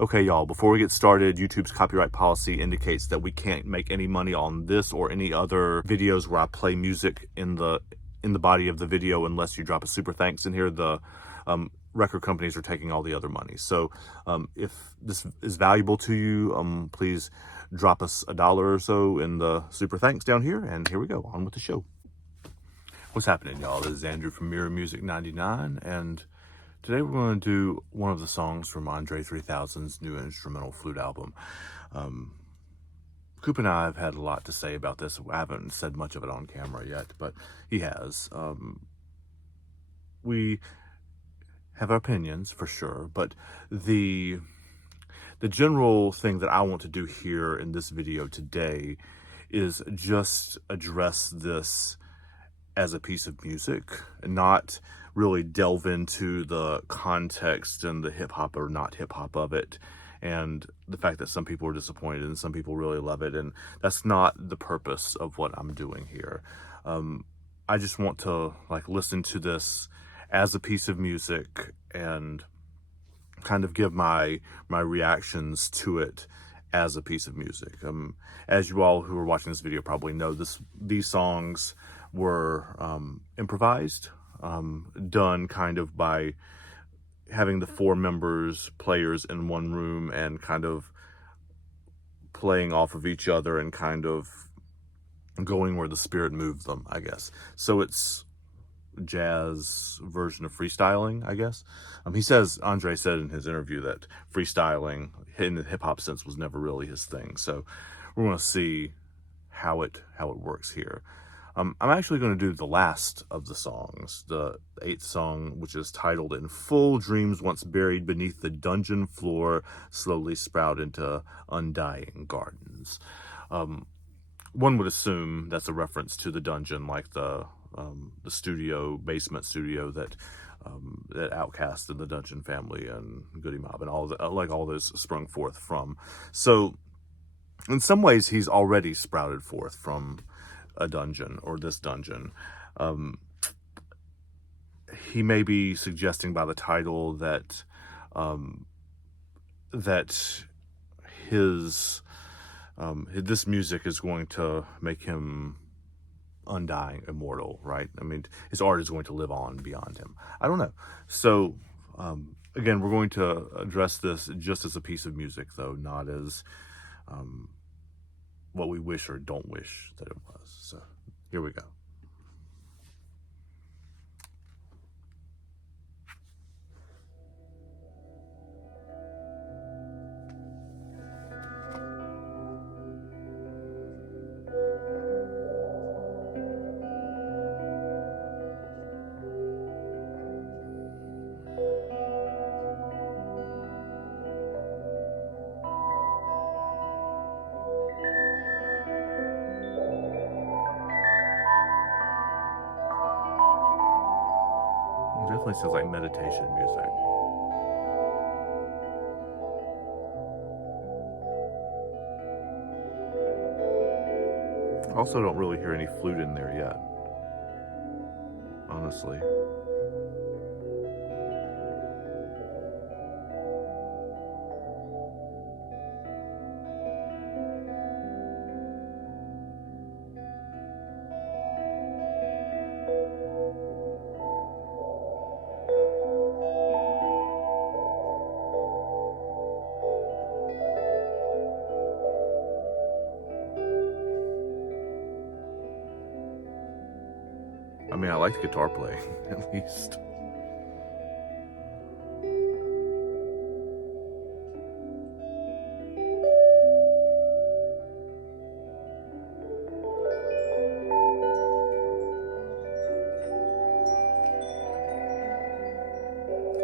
Okay, y'all, before we get started, YouTube's copyright policy indicates that we can't make any money on this or any other videos where I play music in the body of the video unless you drop a super thanks in here. The record companies are taking all the other money. So if this is valuable to you, please drop us $1 or so in the super thanks down here. And here we go, on with the show. What's happening, y'all? This is Andrew from Mirror Music 99, and today we're going to do one of the songs from André 3000's new instrumental flute album. Coop and I have had a lot to say about this. I haven't said much of it on camera yet, but he has. We have our opinions, for sure, but the general thing that I want to do here in this video today is just address this as a piece of music, and not really delve into the context and the hip-hop or not hip-hop of it, and the fact that some people are disappointed and some people really love it, and that's not the purpose of what I'm doing here. I just want to listen to this as a piece of music and kind of give my reactions to it as a piece of music. As you all who are watching this video probably know, these songs were improvised, done kind of by having the four players in one room and kind of playing off of each other and kind of going where the spirit moves them, I guess. So it's jazz version of freestyling, I guess. Andre said in his interview that freestyling in the hip-hop sense was never really his thing. So we're going to see how it works here. I'm actually going to do the last of the songs, the 8th song, which is titled "In Full Dreams Once Buried Beneath the Dungeon Floor Slowly Sprout into Undying Gardens." One would assume that's a reference to the dungeon, like the basement studio that Outkast and the Dungeon Family and Goody Mob and all those sprung forth from. So in some ways, he's already sprouted forth from a dungeon, or this dungeon. He may be suggesting by the title that this music is going to make him undying, immortal, right? I mean, his art is going to live on beyond him. I don't know. So again, we're going to address this just as a piece of music, though, not as what we wish or don't wish that it was. So here we go. It definitely sounds like meditation music. Also don't really hear any flute in there yet, honestly. I mean, I like the guitar playing, at least.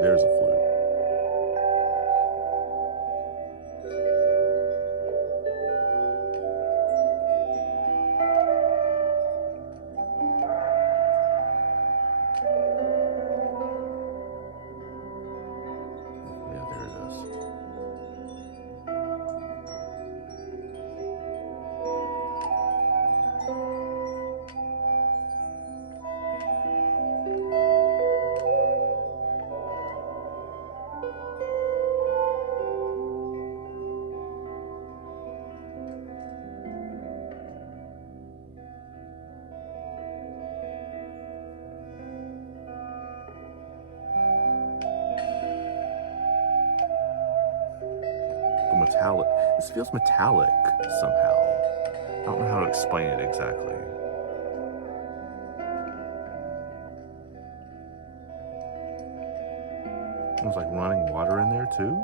There's a flute. but metallic. This feels metallic somehow. I don't know how to explain it exactly. There's like running water in there too.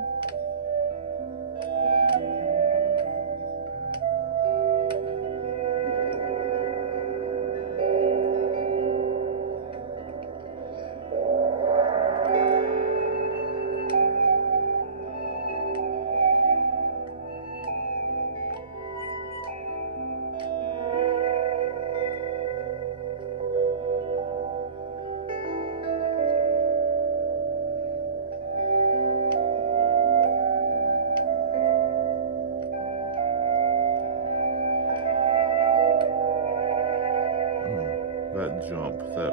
That jump, that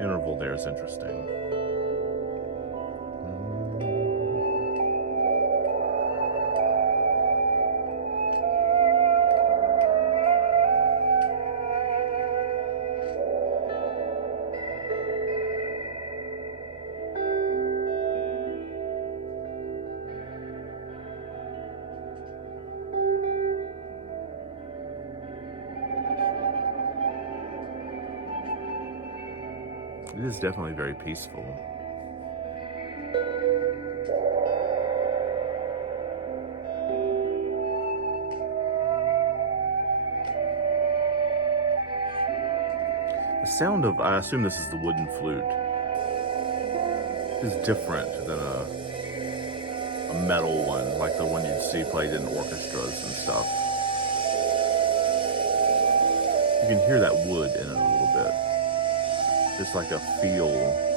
interval there is interesting. It is definitely very peaceful. The sound of, I assume this is the wooden flute, is different than a metal one, like the one you'd see played in orchestras and stuff. You can hear that wood in it a little bit. Just like a feel,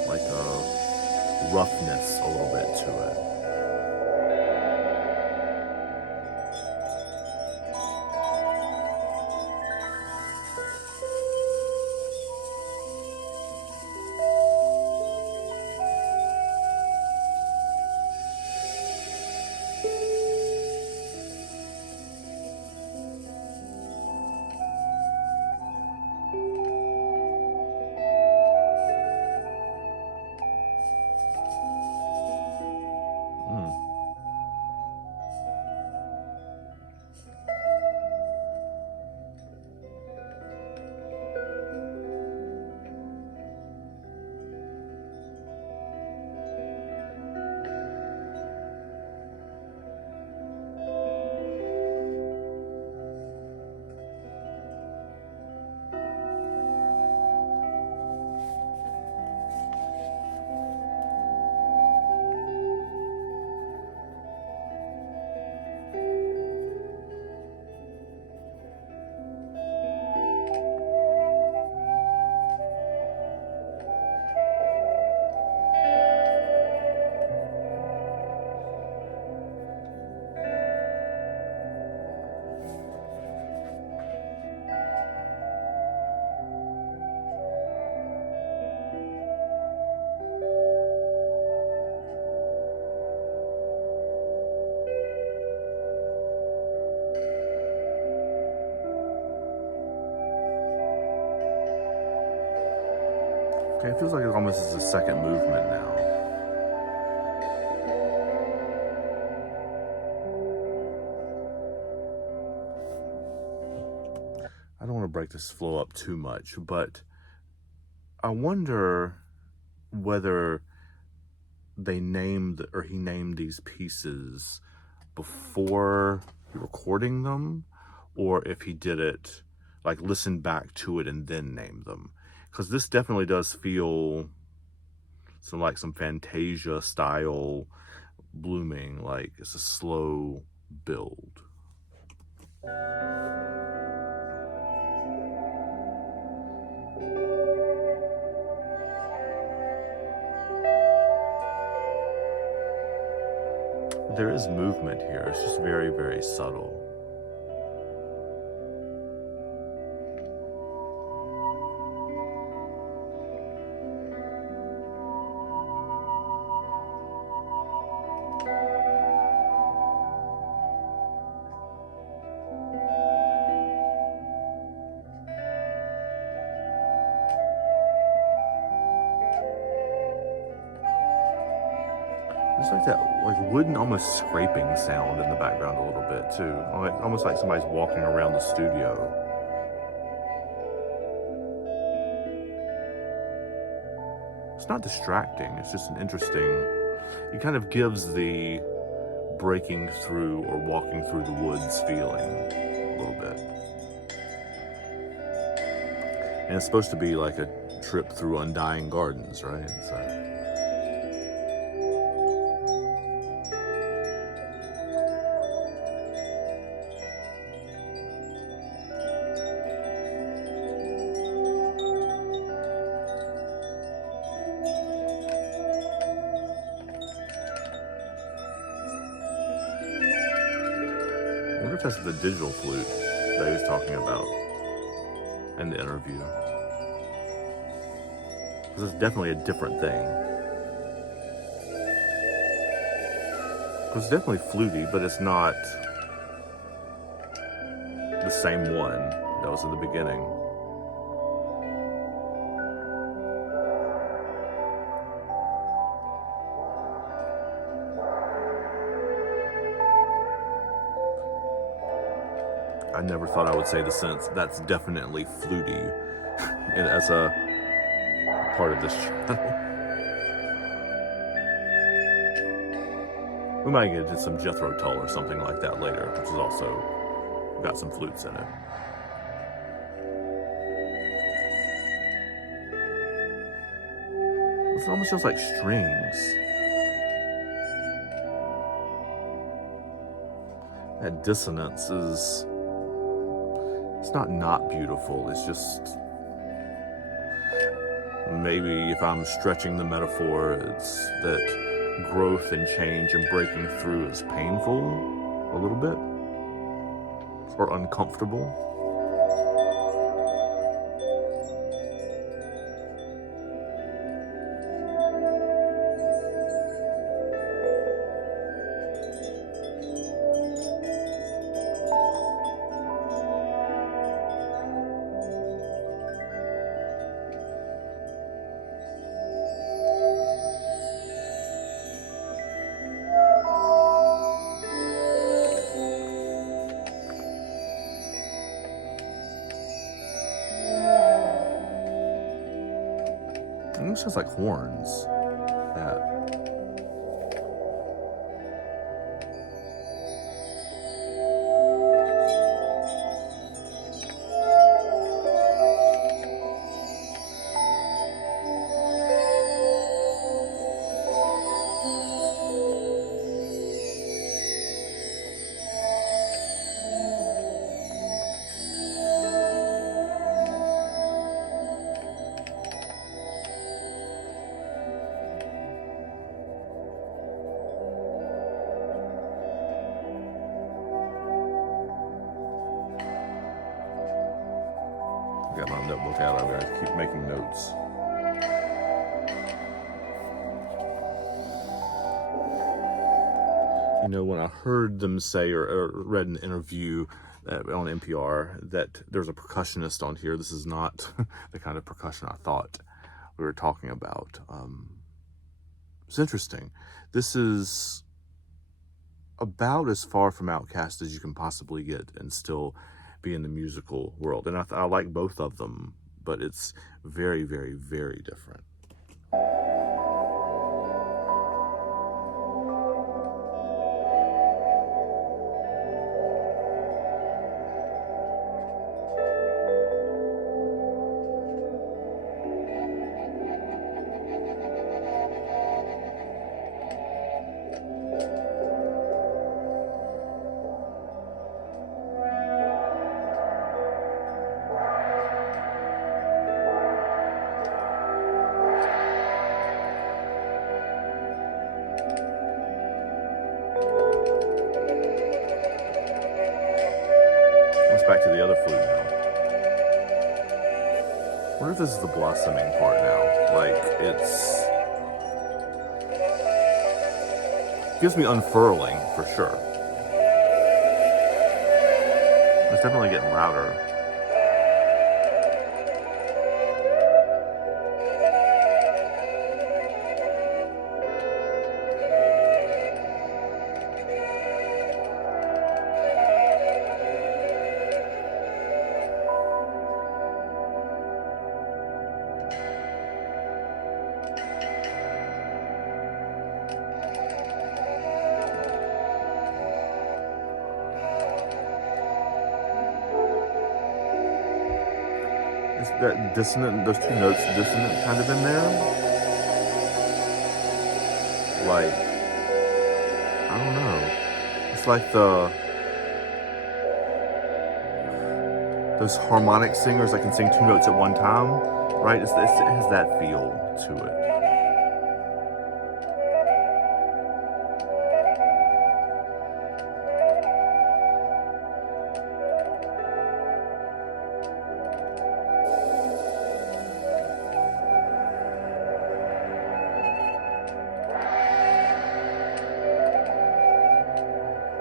like a roughness a little bit to it. Okay, it feels like it almost is a second movement now. I don't want to break this flow up too much, but I wonder whether they named, or he named these pieces before recording them, or if he did it, like listen back to it and then name them. Because this definitely does feel some Fantasia style blooming, like it's a slow build. There is movement here, it's just very, very subtle. It's like that, like wooden, almost scraping sound in the background a little bit too. Almost like somebody's walking around the studio. It's not distracting, it's just an interesting, it kind of gives the breaking through or walking through the woods feeling a little bit. And it's supposed to be like a trip through Undying Gardens, right? So I wonder if that's the digital flute that he was talking about in the interview. Because it's definitely a different thing. It's definitely fluty, but it's not the same one that was in the beginning. I never thought I would say the sentence, that's definitely fluty, and as a part of this channel. We might get into some Jethro Tull or something like that later, which is also got some flutes in it. It almost feels like strings. That dissonance is, it's not beautiful, it's just, maybe if I'm stretching the metaphor, it's that growth and change and breaking through is painful a little bit, or uncomfortable. It almost sounds like horns. That. I got my notebook out over there. I keep making notes. You know, when I heard them say or read an interview on NPR that there's a percussionist on here, this is not the kind of percussion I thought we were talking about. It's interesting. This is about as far from Outkast as you can possibly get and still be in the musical world. And I like both of them, but it's very, very, very different. Back to the other flute now. I wonder if this is the blossoming part now. Like, it gives me unfurling for sure. It's definitely getting louder. Is that dissonant, those two notes dissonant kind of in there? Like, I don't know. It's like those harmonic singers that can sing two notes at one time, right? It has that feel to it.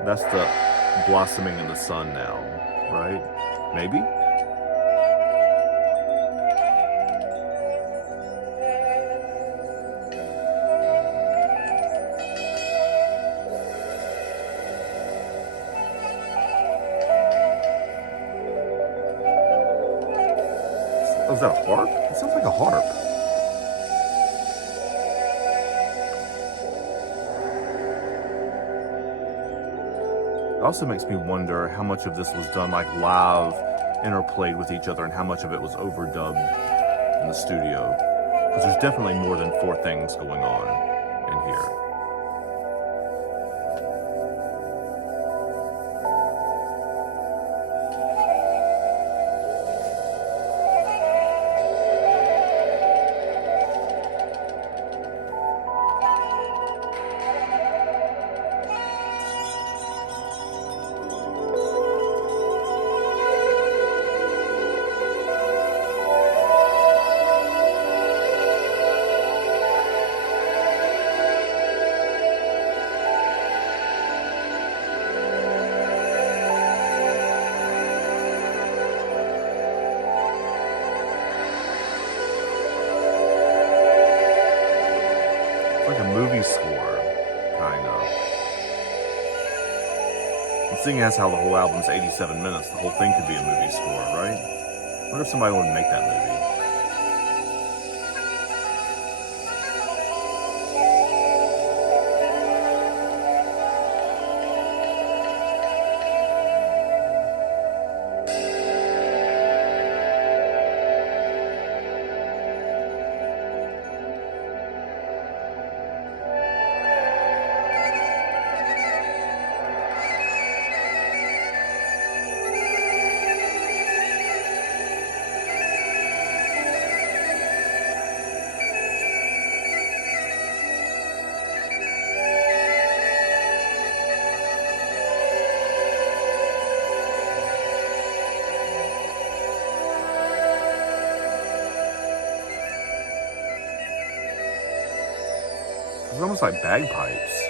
That's the blossoming in the sun now, right? Maybe? Oh, is that a harp? It sounds like a harp. It also makes me wonder how much of this was done like live, interplayed with each other, and how much of it was overdubbed in the studio. Because there's definitely more than four things going on in here. Like a movie score, kind of. And seeing as how the whole album's 87 minutes, the whole thing could be a movie score, right? I wonder if somebody would make that movie. It's almost like bagpipes.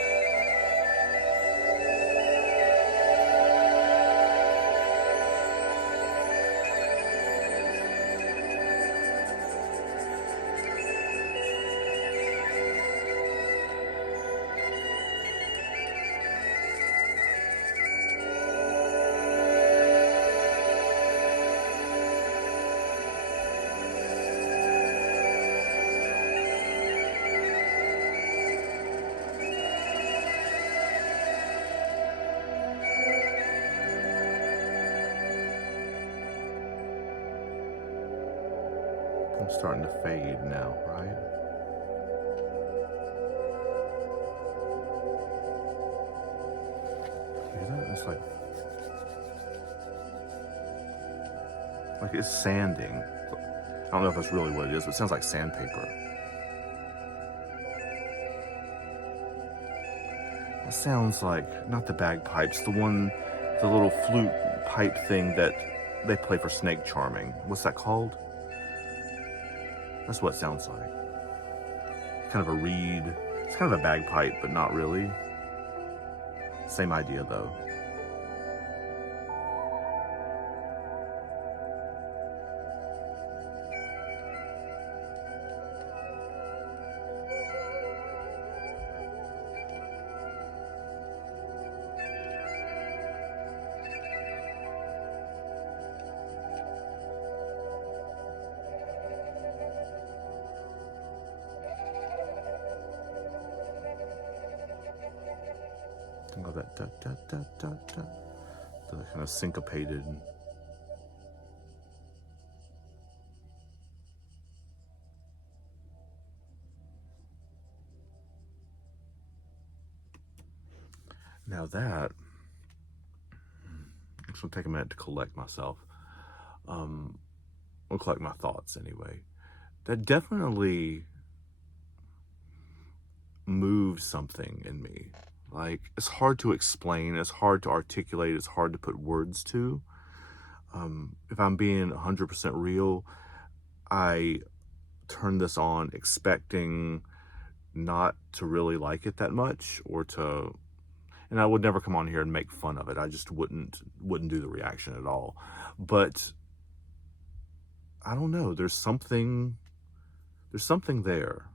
I'm starting to fade now, right? You hear that? It's like it's sanding. I don't know if that's really what it is, but it sounds like sandpaper. It sounds like, not the bagpipes, the little flute pipe thing that they play for snake charming. What's that called? That's what it sounds like. Kind of a reed. It's kind of a bagpipe, but not really. Same idea though. Think of that da da da da da. The kind of syncopated. Now that, I'm just gonna take a minute to collect myself. I'll collect my thoughts anyway. That definitely moved something in me. Like, it's hard to explain, it's hard to articulate, it's hard to put words to. If I'm being 100% real, I turned this on expecting not to really like it that much, or to, and I would never come on here and make fun of it. I just wouldn't do the reaction at all. But I don't know, there's something there.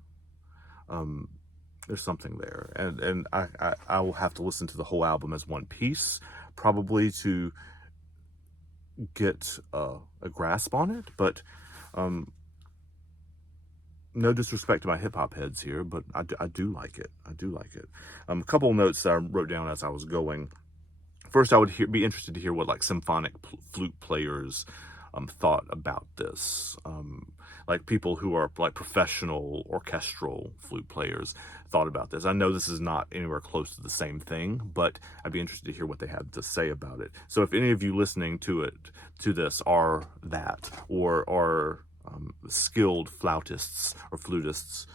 There's something there, and I will have to listen to the whole album as one piece, probably, to get a grasp on it. But no disrespect to my hip-hop heads here, but I do like it. I do like it. A couple of notes that I wrote down as I was going. First, I would be interested to hear what like symphonic flute players thought about this. Like people who are like professional orchestral flute players thought about this. I know this is not anywhere close to the same thing, but I'd be interested to hear what they had to say about it. So if any of you listening to this are that, or are skilled flautists or flutists,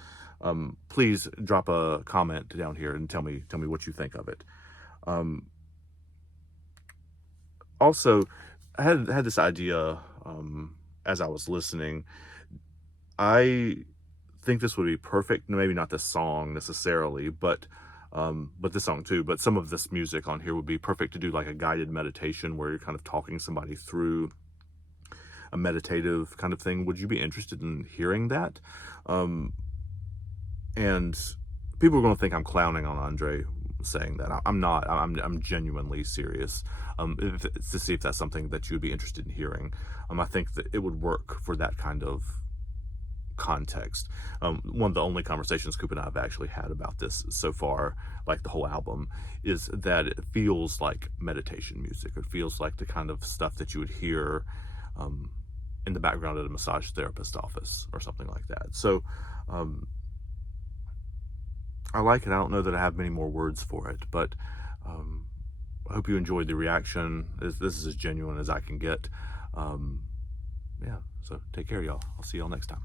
please drop a comment down here and tell me what you think of it. Also, I had this idea as I was listening. I think this would be perfect. Maybe not this song necessarily, but this song too. But some of this music on here would be perfect to do like a guided meditation, where you're kind of talking somebody through a meditative kind of thing. Would you be interested in hearing that? And people are going to think I'm clowning on Andre saying that. I'm not. I'm genuinely serious. To see if that's something that you would be interested in hearing. I think that it would work for that kind of context. One of the only conversations Coop and I have actually had about this so far, like the whole album, is that it feels like meditation music. It feels like the kind of stuff that you would hear in the background at a massage therapist office or something like that. So I like it. I don't know that I have many more words for it, but I hope you enjoyed the reaction. This is as genuine as I can get. Yeah, so take care, y'all. I'll see y'all next time.